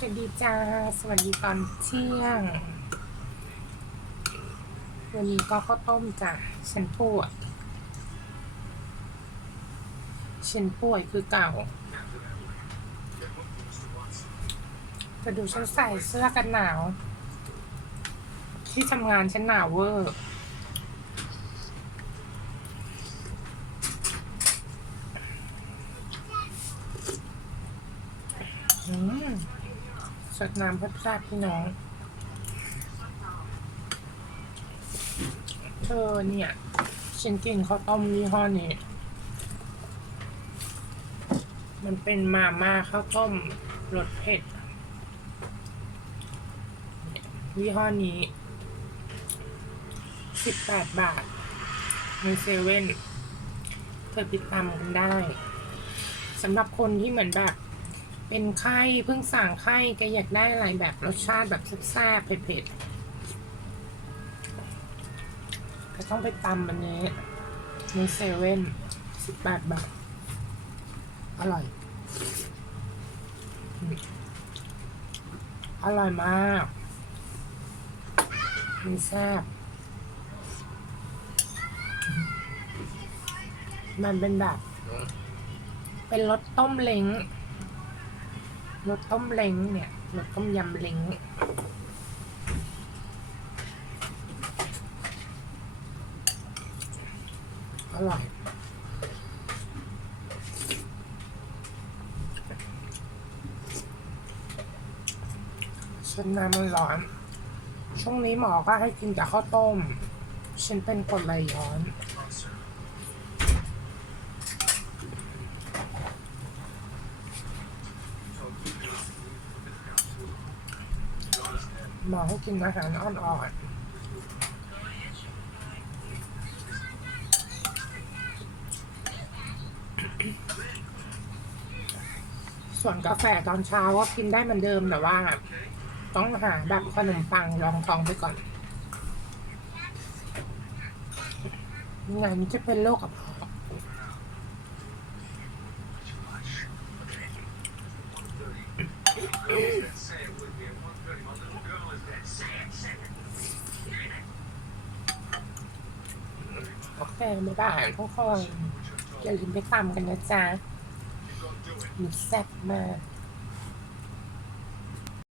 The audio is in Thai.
สวัสดีจ้า สวัสดีตอนเที่ยง วันนี้ก็ข้าวต้มจ้ะ ฉันป่วยฉันป่วยคือเก่าจะดูฉันใส่เสื้อกันหนาว ที่ทำงานฉันหนาวเวอร์ อืม สดน้ำพัดพลาดพี่น้อง เธอเนี่ย ฉันกินข้าวต้มยี่ห้อนี้ มันเป็นมาม่าข้าวต้มรสเผ็ดยี่ห้อนี้สิบแปดบาท ในเซเว่นเธอติดตามกันได้สำหรับคนที่เหมือนแบบ เป็นไข้เพิ่งสั่งไข้แกอยากได้อะไรแบบรสชาติแบบแซ่บๆเผ็ดๆก็ต้องไปตำอันนี้ในเซเว่นสิบแปดบาทอร่อยอืมอร่อยมากมีแซ่บมันเป็นแบบ เป็นรสต้มเล้ง รสต้มเล้งเนี่ยรสต้มยำเล้งอร่อยฉันน้ำมันร้อน ช่วงนี้หมอก็ให้กินแต่ข้าวต้ม ฉันเป็นกรดไหลย้อน หมอให้กินอาหารอ่อนๆ ส่วนกาแฟตอนเช้าก็กินได้เหมือนเดิมแต่ว่า ต้องหาแบบขนมปังรองท้องไปก่อนงั้นจะเป็นโรคกระเพาะโอเคไม่ได้ทุกคนอย่าลืมไปตามกันนะจ๊ะมีแซ่บมาก